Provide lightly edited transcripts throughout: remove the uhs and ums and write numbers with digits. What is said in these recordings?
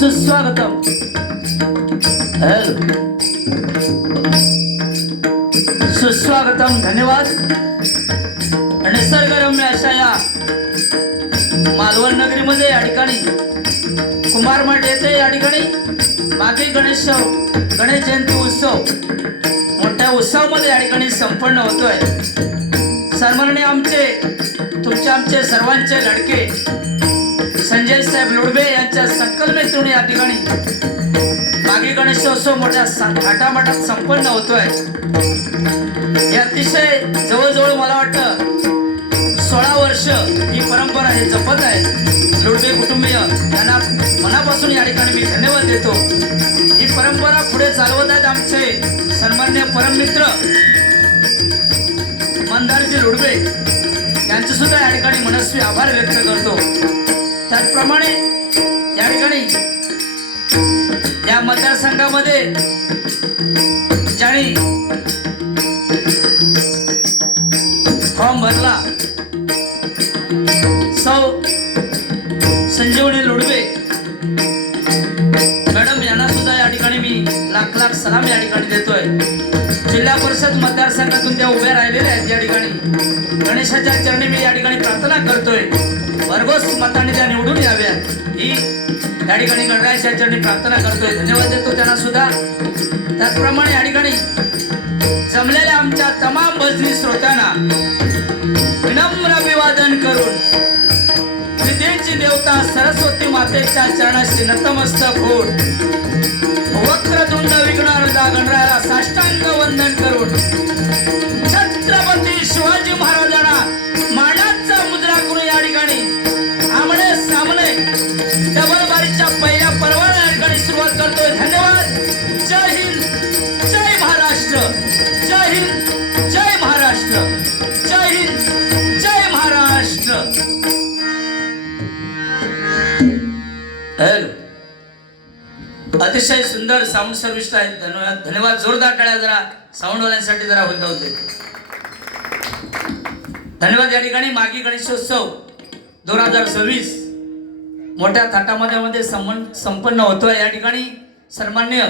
सुस्वागतम. सुस्वागतम. धन्यवाद. निसर्गरम्य अशा या मालवण नगरीमध्ये या ठिकाणी कुमारमठ येथे या ठिकाणी मागे गणेश जयंती उत्सव मोठ्या उत्सवामध्ये या ठिकाणी संपन्न होतोय. सन्माननीय आमचे सर्वांचे लाडके संजय साहेब लोडबे यांच्या संकल्पनेतून या ठिकाणी मागे गणेशोत्सव मोठ्या थाटामाटात संपन्न होतोय. हे अतिशय जवळजवळ मला वाटतं 16 वर्ष ही परंपरा हे जपत आहे. लोडबे कुटुंबीय यांना मनापासून या ठिकाणी मी धन्यवाद देतो. ही परंपरा पुढे चालवत आहेत आमचे सन्माननीय परममित्र मंदारजी लोडबे यांचे सुद्धा या ठिकाणी मनस्वी आभार व्यक्त करतो. त्याचप्रमाणे या ठिकाणी या मतदारसंघामध्ये ज्यांनी फॉर्म भरला सौ संजीवनी लोडबे मॅडम यांना सुद्धा या ठिकाणी मी लाख लाख सलाम या ठिकाणी देतोय. जिल्हा परिषद मतदारसंघातून त्या उभ्या राहिलेल्या आहेत. या ठिकाणी गणेशाच्या चरणी मी या ठिकाणी प्रार्थना करतोय भरघोस मताने त्या निवडून याव्यात ही या ठिकाणी गणरायाच्या चरणी प्रार्थना करतोय. धन्यवाद देतो त्यांना सुद्धा. त्याचप्रमाणे या ठिकाणी जमलेल्या आमच्या तमाम भजनी श्रोत्यांना विनम्र अभिवादन करून विद्येची देवता सरस्वती मातेच्या चरणाशी नतमस्तक होऊन वक्रतुंड विघ्नहर्ता गणरायाला साष्टांग वंदन करून छत्रपती शिवाजी महाराजांना मानाचा मुद्रा करून या ठिकाणी आमने सामने डबल बारीच्या पहिल्या पर्वाला या ठिकाणी सुरुवात करतोय. धन्यवाद. जय हिंद, जय महाराष्ट्र. जय हिंद, जय महाराष्ट्र. जय हिंद, जय महाराष्ट्र. अतिशय सुंदर साऊंड सर्व्हिस आहे. धन्यवाद. धन्यवाद. जोरदार टाळ्या जरा साऊंडवाल्यांसाठी जरा होत होते. धन्यवाद. या ठिकाणी मागी गणेशोत्सव 2026 मोठ्या थाटामध्ये संपन्न होतोय. या ठिकाणी सन्मान्य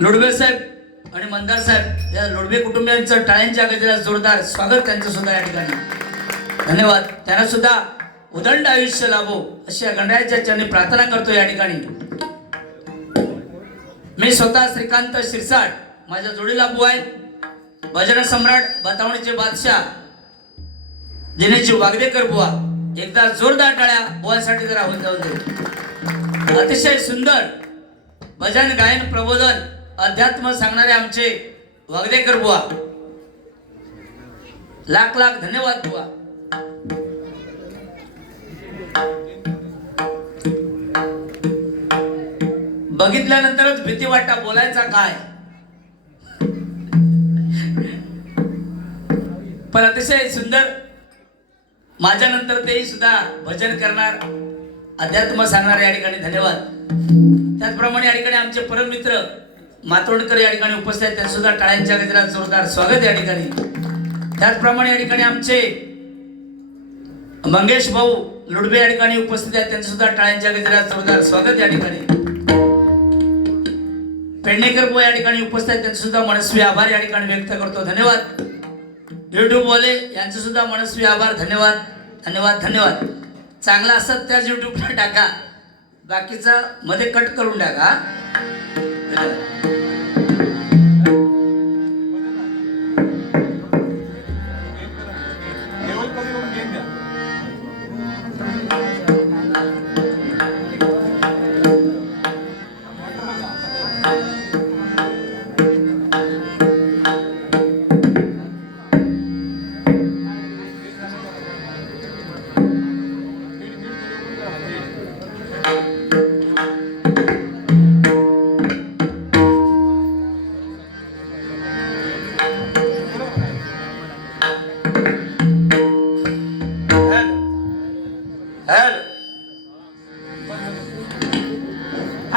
लोडबे साहेब आणि मंदार साहेब या लोडबे कुटुंबियांचं टाळ्यांच्या गजरात जोरदार स्वागत त्यांचं सुद्धा या ठिकाणी. धन्यवाद. त्यांना सुद्धा उदंड आयुष्य लाभो अशी गणरायाच्या चरणी प्रार्थना करतो. या ठिकाणी मी स्वतः श्रीकांत शिरसाट, माझ्या जोडीला बुवा आहेत भजन सम्राट बतावणीचे बादशाह जिनेजी वागदेकर बुवा. एकदा जोरदार टाळ्या बुवासाठी जरा होत जाऊ. अतिशय सुंदर भजन गायन प्रबोधन अध्यात्म सांगणारे आमचे वागदेकर बुवा. लाख लाख धन्यवाद बुवा. बघितल्यानंतरच भीती वाटता बोलायचा काय, पण अतिशय सुंदर माझ्यानंतर तेही सुद्धा भजन करणार अध्यात्म सांगणार या ठिकाणी. धन्यवाद. त्याचप्रमाणे या ठिकाणी आमचे परममित्र मातोंडकर या ठिकाणी उपस्थित आहेत. त्यांना सुद्धा टाळ्यांच्या गजरात जोरदार स्वागत या ठिकाणी. त्याचप्रमाणे या ठिकाणी आमचे मंगेश भाऊ लोडबे या ठिकाणी उपस्थित आहेत. त्यांचं सुद्धा टाळ्यांच्या गजरात जोरदार स्वागत या ठिकाणी. पेडणेकर भाऊ या ठिकाणी उपस्थित आहेत. त्यांचे सुद्धा मनस्वी आभार या ठिकाणी व्यक्त करतो. धन्यवाद. युट्यूब वाले यांचे सुद्धा मनस्वी आभार. धन्यवाद. धन्यवाद. धन्यवाद. चांगला असत त्याच युट्यूबला टाका, बाकीचा मध्ये कट करून टाका.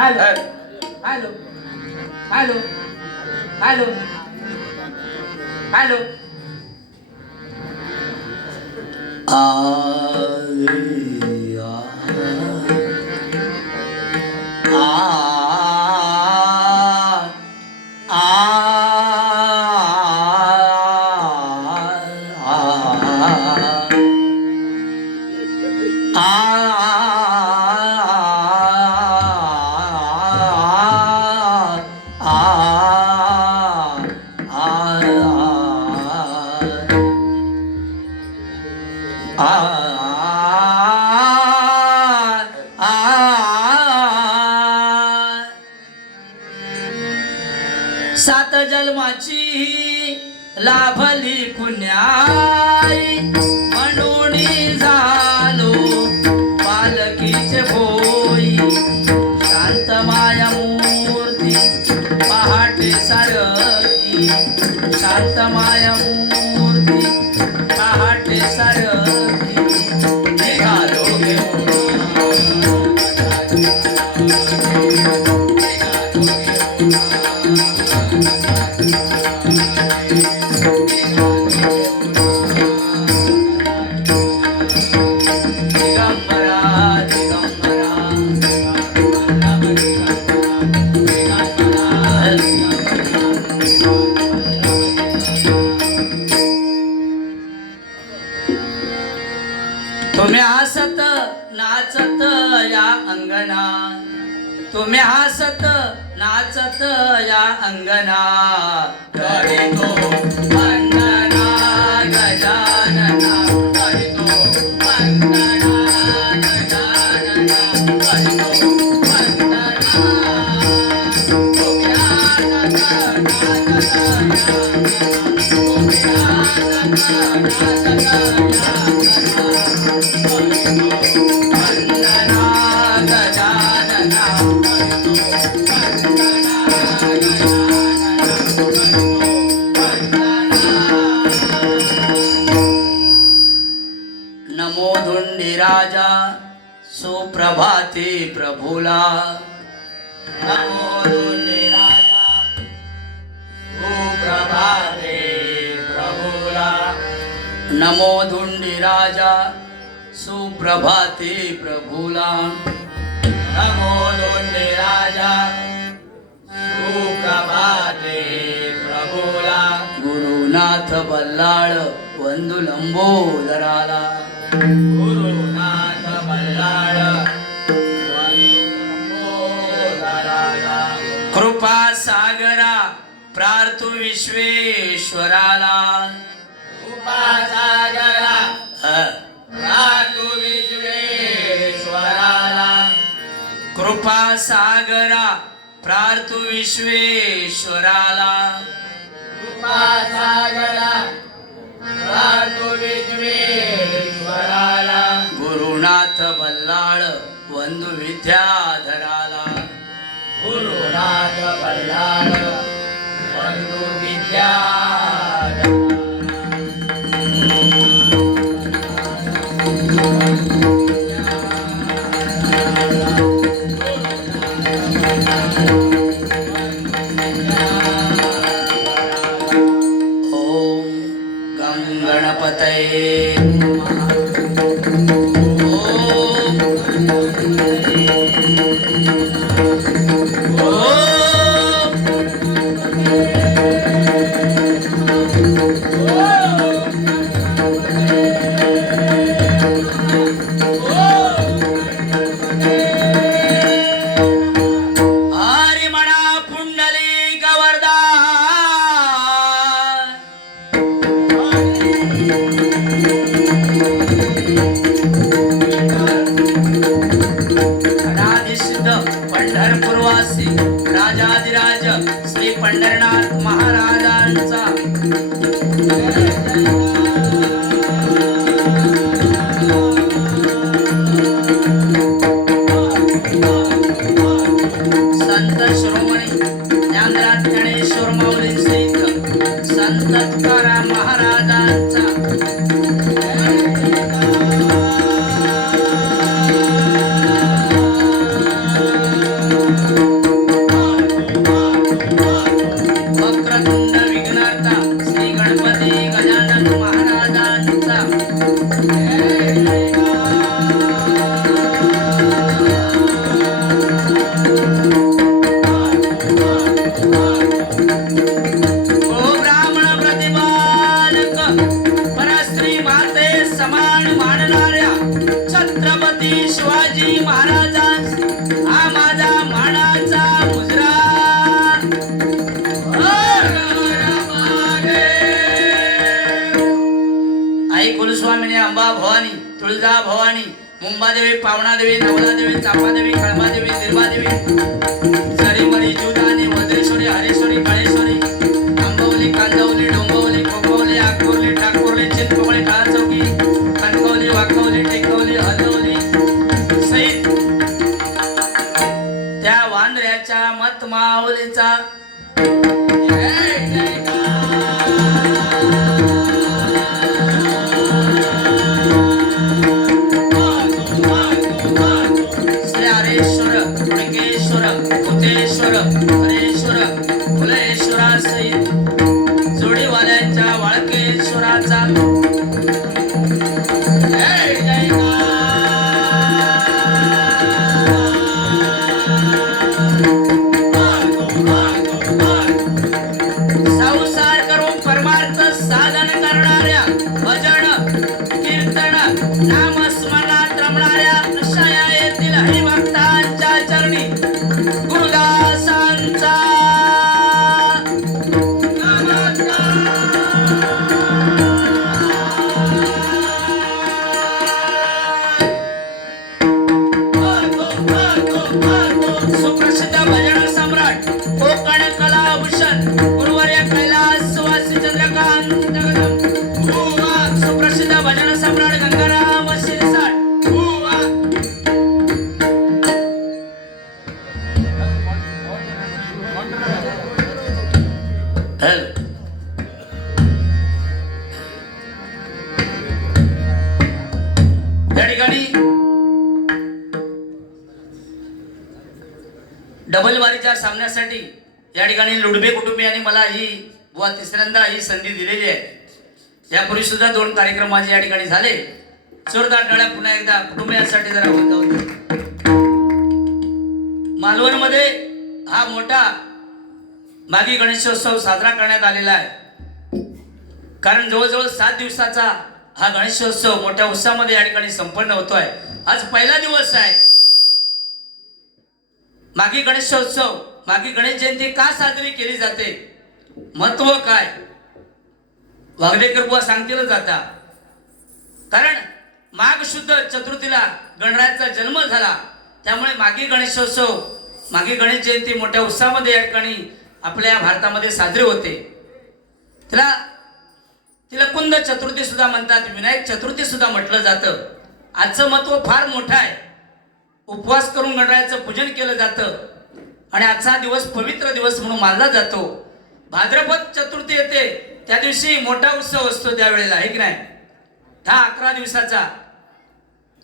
Hello hello hello hello hello सात जन्माची लाभली पुण्याई म्हणून झालो पालकीचे भोई शांत माया मूर्ती पहाटे सारखी शांत माया मूर्ती पहाटे सारखी निघालो घेऊन तुम्ही हसत नाचत या अंगणा तुम्ही हसत नाचत या अंगणा करीतो वंदना गजानना करीतो वंदना गजानना करीतो वंदना तुम्ही हसत नाचत नमो धुंडी राजा सुप्रभाते प्रभुला नमो धुंडी राजा सुप्रभाते प्रभुला नमो धुंडी राजा सुप्रभाते प्रभुला नमो धुंडी राजा सुप्रभाते प्रभुला गुरुनाथ बल्लाळ वंदु लंबोदराला गुरुनाथ बल्लाळ कृपा सागरा प्रार्थू विश्वेश्वराला कृपा सागरा प्रार्थू विश्वेश्वराला कृपा सागरा प्रार्थू विश्वेश्वराला कृपा सागरा प्रार्थू विश्वेश्वराला गुरुनाथ बल्लाळ वंदु विद्याधराला गुरुनाथ बल्लाळ वंदु विद्याधराला ओम गं गणपतये पंढरपूरवासी राजाधिराज श्री पंढरनाथ महाराजांचा संत शिरोमणी ज्ञानराज ज्ञानेश्वर माऊली सहित संत तुकाराम महाराजांचा वक्रतुंड विघ्नहर्ता श्री गणपती गजानन महाराजांचा आई कुलस्वामिनी, अंबा भवानी, तुळजा भवानी, मुंबादेवी, पावणादेवी, नवलादेवी, चांपादेवी, कळमादेवी, निर्मादेवी, जरीमरी, जुदानी, वज्रेश्वरी, हरेश्वरी, काळेश्वरी, आंबवली, कांदवली, डोंबवली, खोपवली, आकोरली, ठाकोरली, चिंचपोकळी, काळाचौकी, कणकवली, वाकवली, टेकवली, हलवली सहित त्या वांद्र्याच्या मत माऊलीचा श्री हरेश्वर, लिंगेश्वर, भूतेश्वर, हरेश्वर, फुलेश्वरा सहित जोडीवाल्यांच्या वाळकेश्वराचा संसार करून परमार्थ साधन करणाऱ्या, भजन कीर्तन नामस्मरणात रमणाऱ्या अशा या येथील हरिभक्तांच्या चरणी गुरुदासांचा सुप्रसिद्ध भजन सम्राट, कोकण कलाभूषण, गुरुवर्य कैलासवासी चंद्रकांत कदम, सुप्रसिद्ध भजन सम्राट गंगाराम शिरसाट, त्या ठिकाणी डबल वारीच्या सामन्यासाठी या ठिकाणी लुडबे कुटुंबियांनी मला ही तिसऱ्यांदा ही संधी दिलेली आहे. यापूर्वी सुद्धा 2 कार्यक्रम माझे या ठिकाणी झाले. जोरदार टाळ्या पुन्हा एकदा कुटुंबियांसाठी जरा होता. मालवणमध्ये हा मोठा मागी गणेशोत्सव साजरा करण्यात आलेला आहे. कारण जवळजवळ 7 दिवसाचा हा गणेशोत्सव मोठ्या उत्साहामध्ये या ठिकाणी संपन्न होतोय. आज पहिला दिवस आहे. मागी गणेशोत्सव, मागी गणेश जयंती का साजरी केली जाते, महत्व काय, वागलेकर बुवा सांगतील जाता. कारण माघ शुद्ध चतुर्थीला गणरायाचा जन्म झाला. त्यामुळे मागी गणेशोत्सव, मागी गणेश जयंती मोठ्या उत्साहामध्ये या ठिकाणी आपल्या भारतामध्ये साजरी होते. तिला कुंद चतुर्थी सुद्धा म्हणतात, विनायक चतुर्थी सुद्धा म्हटलं जातं. आजचं महत्व फार मोठं आहे. उपवास करून गणरायाचं पूजन केलं जातं आणि आजचा दिवस पवित्र दिवस म्हणून मानला जातो. भाद्रपद चतुर्थी येते त्या दिवशी मोठा उत्सव असतो. त्यावेळेला आहे की नाही, 10-11 दिवसाचा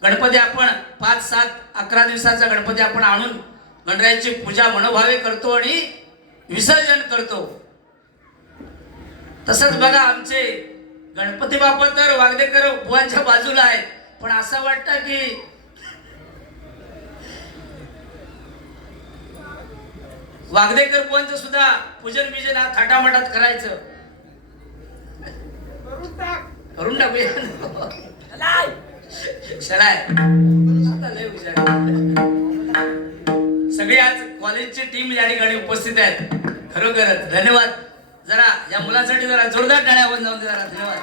गणपती आपण 5-7-11 दिवसाचा गणपती आपण आणून गणरायाची पूजा मनोभावे करतो आणि विसर्जन करतो. तसंच बघा, आमचे गणपती बाप्पा तर वागदेकर बुवांच्या बाजूला आहेत. पण असं वाटतं की वागदेकर बुवांचं सुद्धा पूजन बिजन हा थाटामाटात करायचं. करून टाकूया. सगळे आज कॉलेजची टीम या ठिकाणी उपस्थित आहेत. खरोखरच धन्यवाद. जरा या मुलांसाठी जरा जोरदार टाळ्या वाजवून जरा धन्यवाद.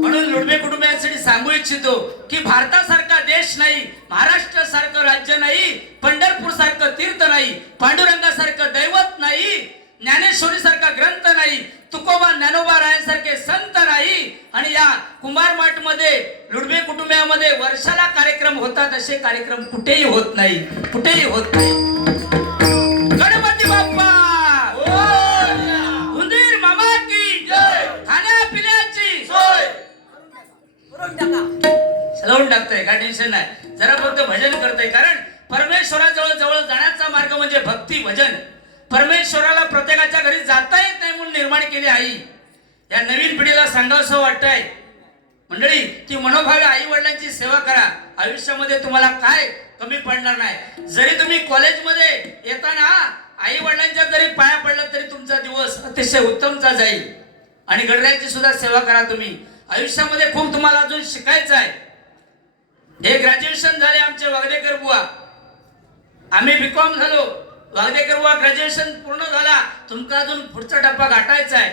म्हणून लुडबे कुटुंबियांसाठी सांगू इच्छितो की भारतासारखा देश नाही, महाराष्ट्र सारखं राज्य नाही, पंढरपूर सारखं तीर्थ नाही, पांडुरंगासारखं दैवत नाही, ज्ञानेश्वरी सारखा ग्रंथ नाही, तुकोबा ज्ञानोबा रायांसारखे संत नाही. आणि या कुंभार मठ मध्ये लुडबे कुटुंबियांमध्ये वर्षाला कार्यक्रम होतात, असे कार्यक्रम कुठेही होत नाही, कुठेही होत नाही. गणपती बाप्पा, उंदीर मामा की जय, खाण्यापिण्याची सोय सलवून टाकतंय. काय टेन्शन नाही, जरा फक्त भजन करतंय. कारण परमेश्वराजवळ जवळ जाण्याचा मार्ग म्हणजे भक्ती भजन. परमेश्वराला प्रत्येकाच्या घरी जाता येत नाही म्हणून निर्माण केली आई. या नवीन पिढीला सांगावंसं वाटतंय मंडळी की मनोभावे आई वडिलांची सेवा करा. आयुष्यामध्ये तुम्हाला काय कमी पडणार नाही. जरी तुम्ही कॉलेजमध्ये येताना आई वडिलांच्या जरी पाया पडला तरी तुमचा दिवस अतिशय उत्तमचा जाईल. आणि गणरायाची सुद्धा सेवा करा तुम्ही. आयुष्यामध्ये खूप तुम्हाला अजून शिकायचं आहे. हे ग्रॅज्युएशन झाले आमचे वागदेकर बुवा, आम्ही बीकॉम झालो, वागदेकर बुवा ग्रॅज्युएशन पूर्ण झाला. तुमका अजून पुढचा टप्पा गाठायचा आहे.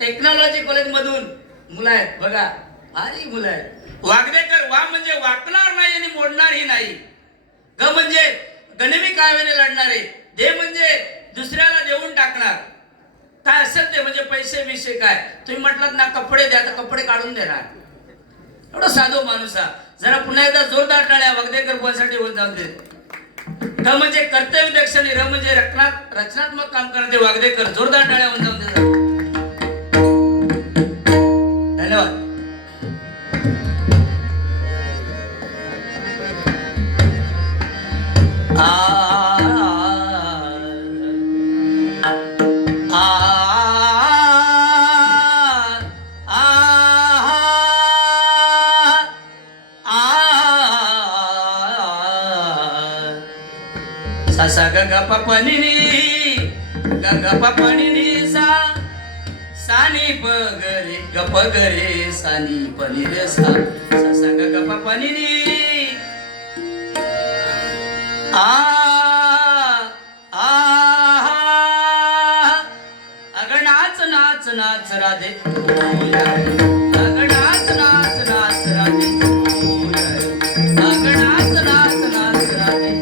टेक्नॉलॉजी कॉलेज मधून मुलं आहेत बघा, भारी मुलं आहेत. वागदेकर वा म्हणजे वाकणार नाही आणि मोडणारही नाही. ग म्हणजे गनिमी काव्याने लढणारे. दे म्हणजे दुसऱ्याला देऊन टाकणार. काय असेल ते म्हणजे पैसे विषय काय तुम्ही म्हटलात ना, कपडे द्या तर कपडे काढून देणार. एवढं साधो माणूस हा. जरा पुन्हा एकदा जोरदार टाळ्या वागदेकर बोलसाठी होऊन जाऊ दे. क म्हणजे कर्तव्य दक्ष आणि र म्हणजे रचनात्मक काम करते वागदेकर. जोरदार टाळ्या होऊन जाऊन दे. धन्यवाद. सा ग ग प प नि नि ग ग प प नि नि सा सा नि प ग रे ग प ग रे सा नि प नि रे सा सा सा ग ग प प नि नि आ आ अग नाच नाच नाच राधे अग नाच नाच नाच राधे अग नाच नाच नाच राधे.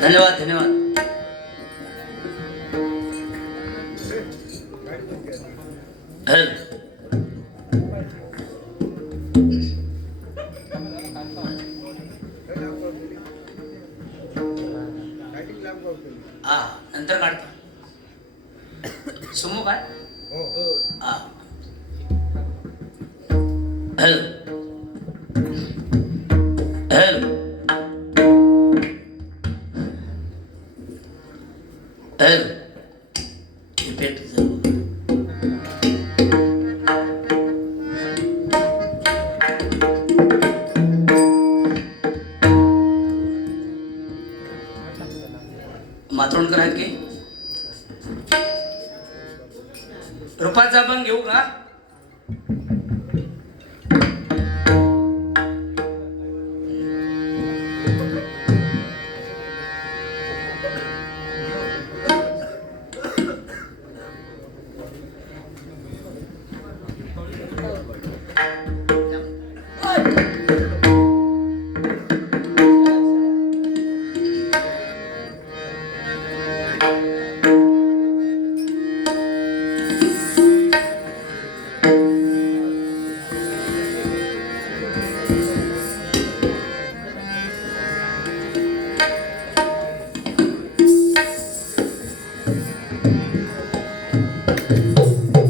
धन्यवाद धन्यवाद. हॅलो. हा नंतर काढतो. सुमू काय हा. Hello hello hello. पेट मातोंडकर आहेत की रुपाचा पण घेऊ का?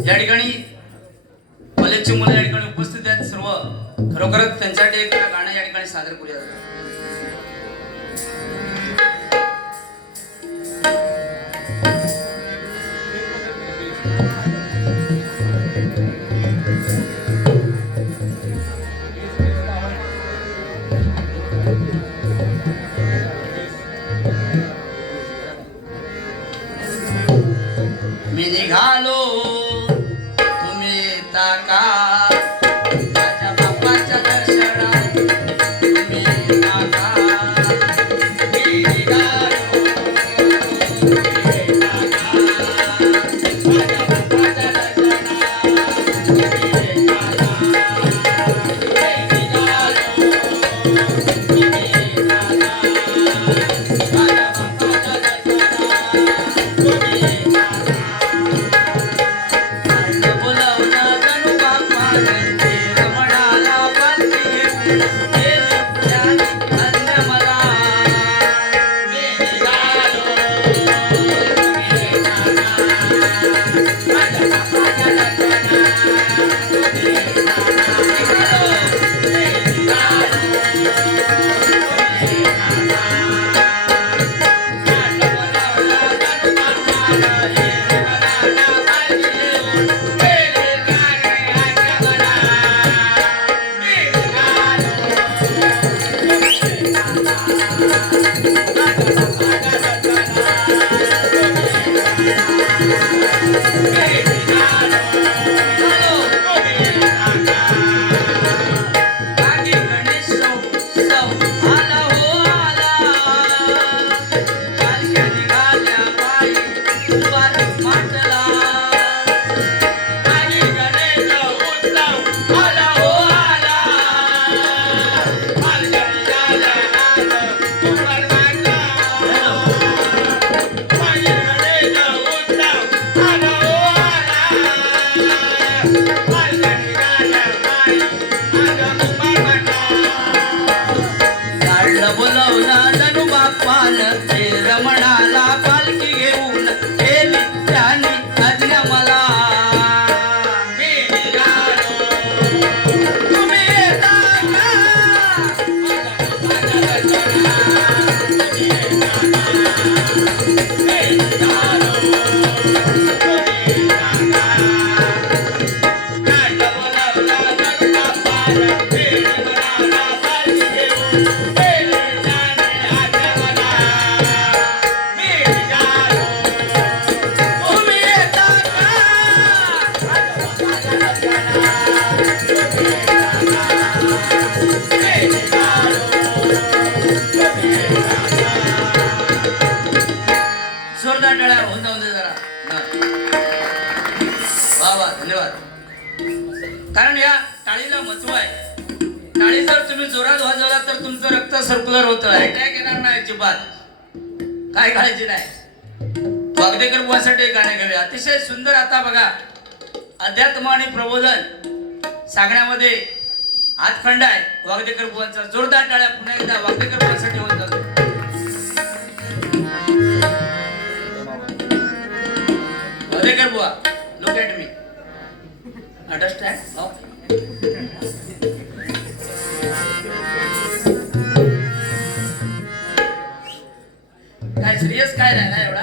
या ठिकाणी कॉलेजची मुलं या ठिकाणी उपस्थित आहेत सर्व. खरोखरच त्यांच्यासाठी एक गाणं या ठिकाणी सादर करूया. मी निघालो तुम्ही येता का? माझ्या बाप्पाच्या दर्शनात तुम्ही येता का? मी निघालो तुम्ही येता का? माझ्या बाप्पाच्या दर्शनात तुम्ही येता का? मी निघालो तुम्ही येता का? माझ्या बाप्पाच्या दर्शनात तुम्ही येता का? बोलवला जणू बाप्पान ते रमणाला पालखी घेऊन गेली त्याने आज्ञा मला. मी निघालो तुम्ही येता का? माझ्या दर्शनात तुम्ही येता का? मी निघालो तुम्ही येता का? बोलवला जणू बाप्पान ते रमणाला पालखी घेऊन जोरदार टाळ्या होऊन जाऊन दे जरा. वा वा धन्यवाद. कारण या टाळीला महत्व आहे. टाळी जर तुम्ही जोरात वाजवला तर तुमचं रक्त सर्क्युलर होतं, अटॅक येणार नाही अजिबात. काय काळजी नाही. वागदेकर बुवासाठी एक गाणं घेऊया. अतिशय सुंदर. आता बघा, अध्यात्म आणि प्रबोधन सांगण्यामध्ये हातखंड आहे वागदेकर बुवांचा. जोरदार टाळ्या पुन्हा एकदा वागदेकर बुवांसाठी होत जातो. वागदेकर बुवा, look at me. Understand? Okay. काय सिरियस काय नाही ना एवढा,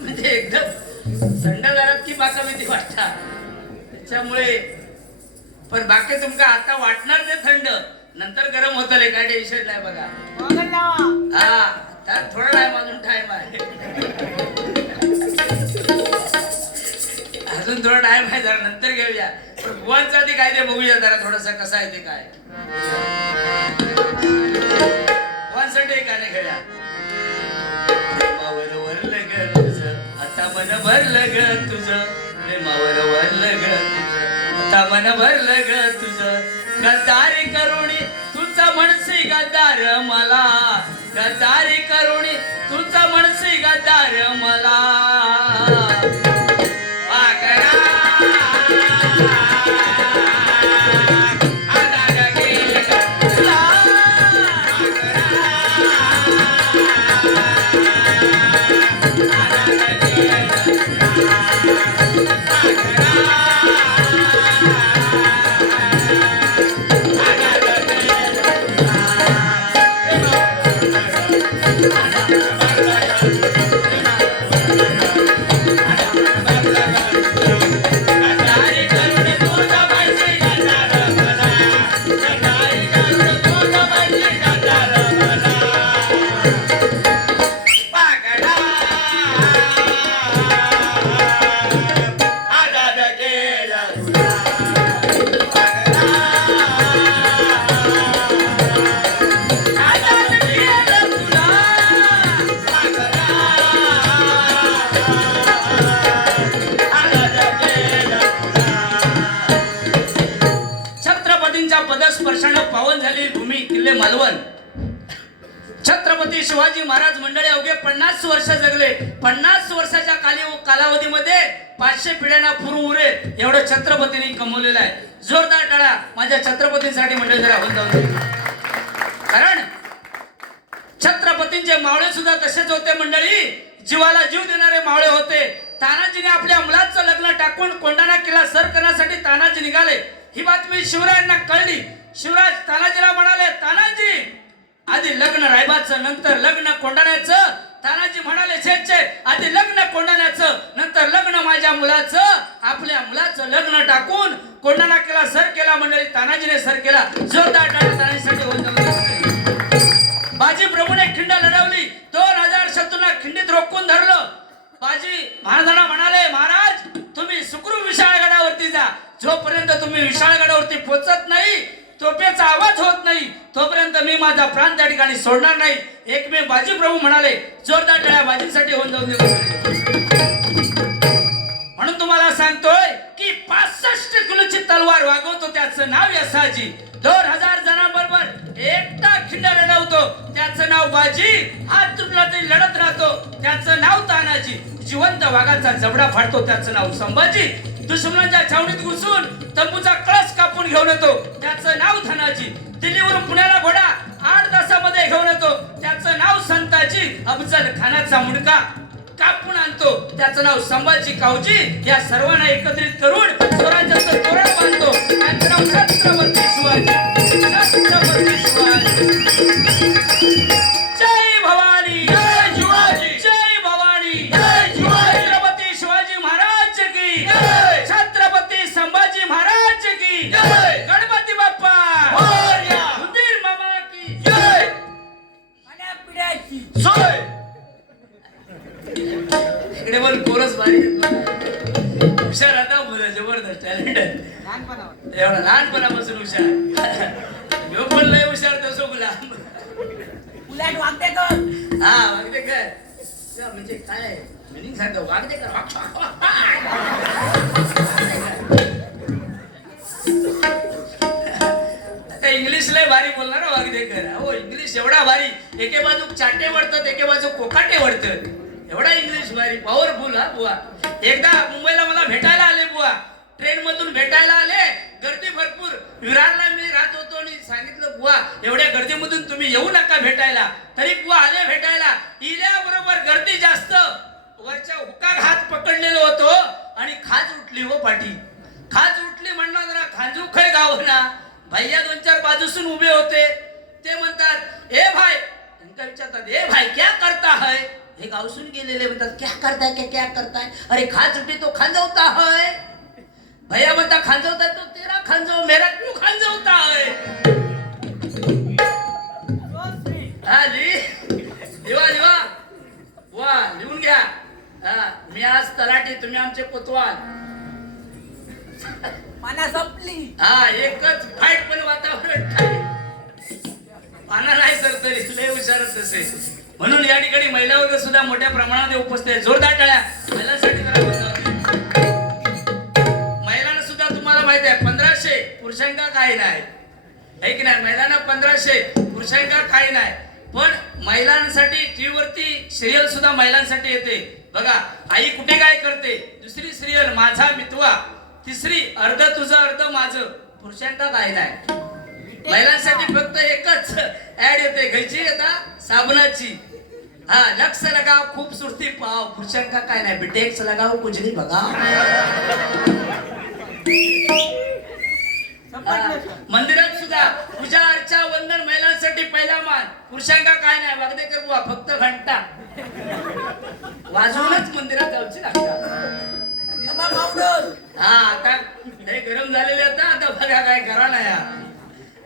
म्हणजे एकदम थंड घरात की बाका भीती वाटता त्याच्यामुळे. पण बाकी तुमका आता वाटणार ते थंड, नंतर गरम होतं रे, काय टेन्शन नाही बघा. हा, त्यात थोडा टाइम अजून टाइम आहे, अजून थोडा टाइम आहे, जरा नंतर घेऊया. पण बुवांचा आधी काय ते बघूया जरा थोडस कसं आहे ते काय. बुवांसाठी गाणे घेऊया. प्रेमावर वरलं ग तुझं, आता मन भरलं ग तुझं, प्रेमावर वरलं ग तुझं, आता मन भरलं ग तुझं, गद्दारी करुणी तुझा म्हणसी गद्दार मला, गद्दारी करुणी तुझा म्हणसी गद्दार मला. पदस्पर्शानं पावन झालेली भूमी किल्ले मालवण. छत्रपती शिवाजी महाराज मंडळी अवघे 50 वर्ष जगले. 50 वर्षाच्या कालावधीमध्ये 500 पिढ्यांना पुरू उरे एवढं छत्रपतींनी कमवलेलं आहे. जोरदार टाळ्या माझ्या छत्रपतींसाठी मंडळी जरा होऊन जाऊ दे. कारण छत्रपतींचे मावळे सुद्धा तसेच होते मंडळी, जीवाला जीव देणारे मावळे होते. तानाजीने आपल्या मुलाचं लग्न टाकून कोंढाणा किल्ला सर करण्यासाठी तानाजी निघाले. ही बातमी शिवरायांना कळली. शिवराज तानाजीला म्हणाले, तानाजी आधी लग्न रायबाचं, नंतर लग्न कोंढाण्याचं. तानाजी म्हणाले, छे आधी लग्न कोंढाण्याचं, नंतर लग्न माझ्या मुलाचं. आपल्या मुलाचं लग्न टाकून कोंढाणा किल्ला सर केला मंडळी, तानाजीने सर केला. जोरदार टाळ्या तानाजीसाठी होऊन जाऊ. बाजी प्रभूने खिंड लढवली. 2000 शत्रूंना खिंडीत रोखून धरलं. बाजी महाराजांना म्हणाले, महाराज तुम्ही सुखरूप विशाळगडावरती जा. जोपर्यंत तुम्ही विशाळगडावरती पोहोचत नाही, तोफेचा आवाज होत नाही, तोपर्यंत मी माझा प्राण त्या ठिकाणी सोडणार नाही. एकमेव बाजी प्रभू म्हणाले. जोरदार टाळ्या बाजींसाठी होऊन जाऊ दे. म्हणून तुम्हाला सांगतोय की 65 किलोची तलवार वागवतो त्याचं नाव यसाजी. 2000 जणांबरोबर एकटा खिंड लढवतो त्याचं नाव बाजी. हात तुटला तरी लढत राहतो त्याचं नाव तानाजी. जिवंत वाघाचा जबडा फाडतो त्याचं नाव संभाजी. दुश्मनांच्या छावणीत घुसून तंबूचा कळस कापून घेऊन येतो त्याचं नाव धनाजी. दिल्लीवरून पुण्याला घोडा 8 तासामध्ये घेऊन येतो त्याचं नाव संताजी. अफजल खानाचा मुंडका कापून आणतो त्याचं नाव संभाजी कावजी. या सर्वांना एकत्रित करून स्वराज्याचं तोरण बांधतो त्याचं नाव छत्रपती शिवाजी. छत्रपती शिवाजी. जय भवानी, जय शिवाजी, जय भवानी, जय शिवाजी. छत्रपती शिवाजी महाराज की जय. छत्रपती संभाजी महाराज की जय. गणपती बाप्पा मोरया. उंदीर मामा की जय. जय. इकडे बोल कोरस भारी हुशार आता बोला. जबरदस्त टॅलेंट आहे. एवढा लहानपणापासून हुशार. ह्यो पण लय हुशार तसो गुलाम. उलट वागते कर. हा वागते कर म्हणजे काय मिनिंग सांगतो. वागते कर. आता इंग्लिश लय भारी बोलणार हो वागदेकर. हो इंग्लिश एवढा भारी, एके बाजू चाटे वडतात एके बाजू कोकाटे वडतात. एवढा इंग्लिश भारी पॉवरफुल हा बुवा. एकदा मुंबईला मला भेटायला आले बुवा, ट्रेन मधून भेटायला आले, गर्दी भरपूर. विरारला मी राहत होतो आणि सांगितलं बुवा एवढ्या गर्दीमधून तुम्ही येऊ नका भेटायला. तरी बुवा आले भेटायला. इल्याबरोबर गर्दी जास्त, वरच्या हुका हात पकडलेलो होतो आणि खाज उठली हो पाठी. खाज उठली म्हणला जरा खांजू खय गाव ना. भैया 2-4 बाजूसून उभे होते. ते म्हणतात ए भाई, इनका विचारतात ए भाई क्या करता है. हे गावसून गेलेले म्हणतात क्या करताय क्या करताय. अरे खाज उठी तो खांजवता है. भैया म्हणता खांजवता तो तेरा खांजव मेरा क्यों खांजवता है. हा लिवा लिवा वा लिहून घ्या. हा मी आज तलाठी, तुम्ही आमचे कोतवाल. पाना संपली. हा एकच फाईट पण वातावरण काय पाना नाही सर तरी लय हुशारच तसे. म्हणून या ठिकाणी महिला वर्ग सुद्धा मोठ्या प्रमाणात उपस्थित आहे. जोरदार टाळ्या महिलांसाठी जरा महिलांना सुद्धा. तुम्हाला माहिती आहे 1500 पुरुषांका काही नाही आहे की नाही. महिलांना 1500 पुरुषांका काही नाही. पण महिलांसाठी टीव्ही वरती सिरियल सुद्धा महिलांसाठी येते बघा. आई कुठे काय करते. दुसरी सिरियल माझा मितवा. तिसरी अर्ध तुझं अर्ध माझं. पुरुषांका काय नाही. महिलांसाठी फक्त एकच ऍड येते. घ्यायची आता साबणाची. हा लक्ष लगाव खूबसूरती पाव. पुरुषांका काय नाही. बिटेक्स लगाव कुजली बघा. मंदिरात सुद्धा पूजा अर्चा वंदन महिलांसाठी पहिला मान. पुरुषांका काय नाही. वागदेकर बुवा फक्त घंटा वाजवूनच मंदिरात जाऊची लागतात. हा आता लय गरम झालेले आता बघा काय करा ना या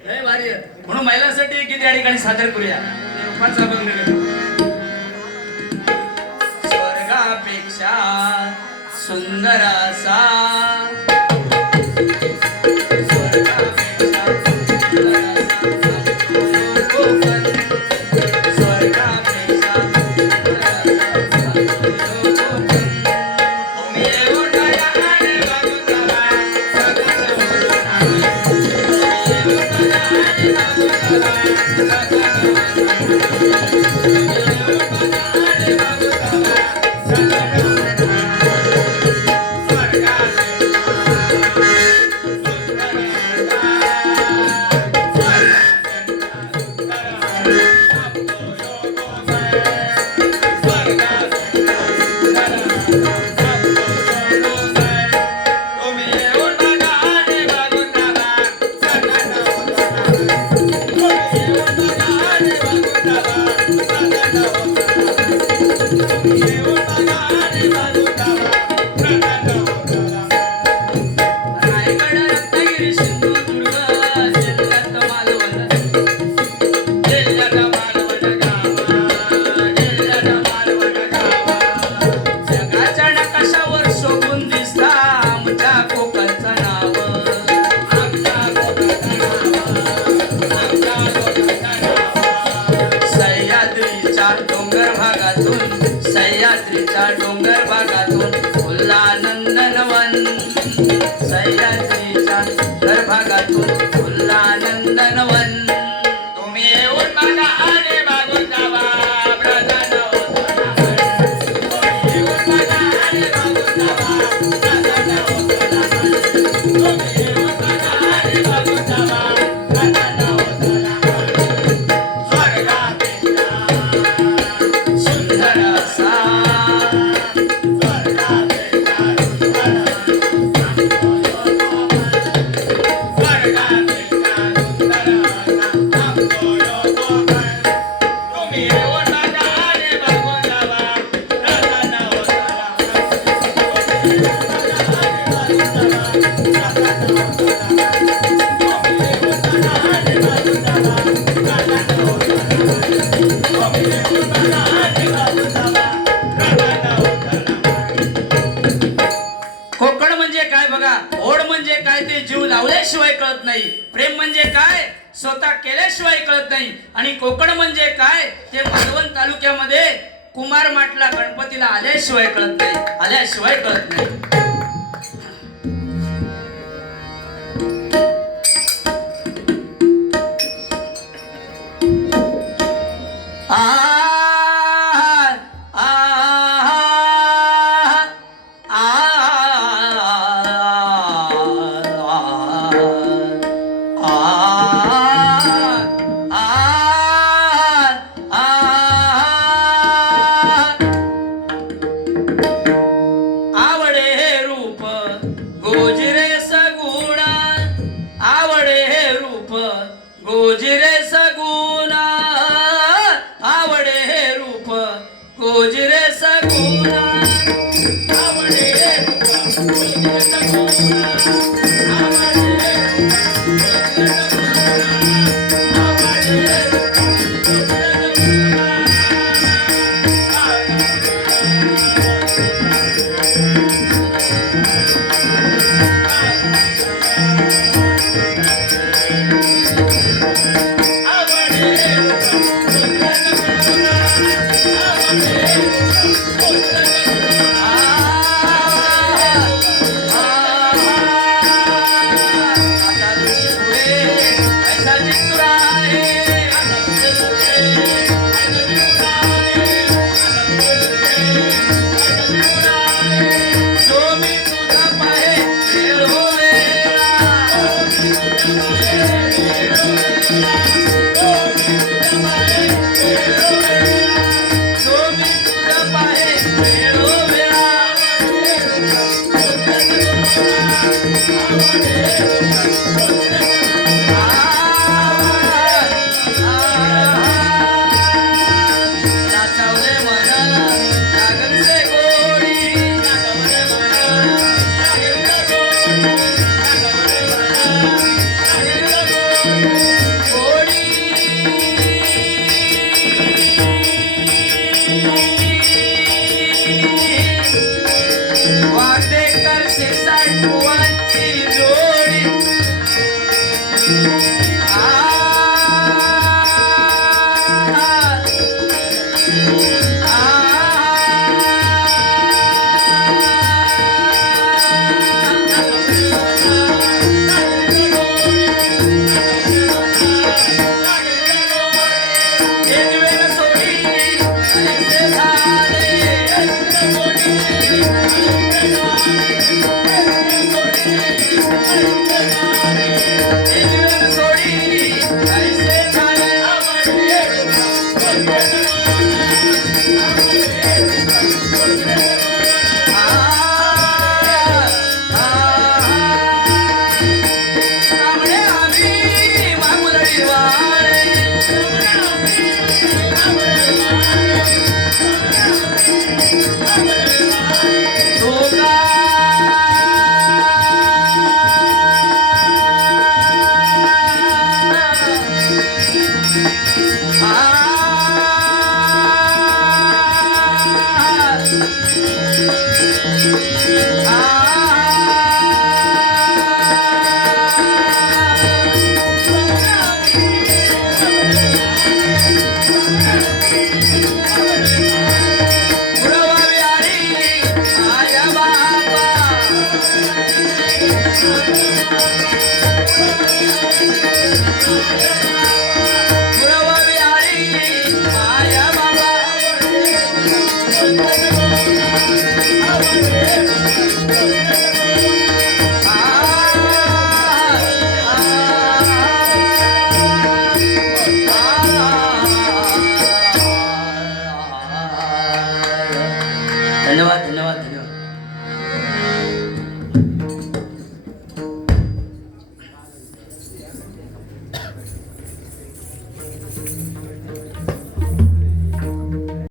लय भारी. म्हणून महिलांसाठी गीत या ठिकाणी सादर करूया. रूपाचा स्वर्गापेक्षा सुंदर असा डोंगर भागातून फुलला नंदनवन. सह्याद्रीच्या डोंगर भागातून फुलला नंदनवन. तुम्ही येऊन बघा आणि बघून जावा. कोकण म्हणजे काय बघा. ओढ म्हणजे काय ते जीव लावल्याशिवाय कळत नाही. प्रेम म्हणजे काय स्वतः केल्याशिवाय कळत नाही. आणि कोकण म्हणजे काय ते मालवण तालुक्यामध्ये कुमार माटला गणपतीला आल्याशिवाय कळत नाही. आल्याशिवाय कळत नाही. तुझी रे सगुणा आवडे रे तुझी रे सगुणा आवडे रे तुझी रे सगुणा आवडे रे तुझी Thank you.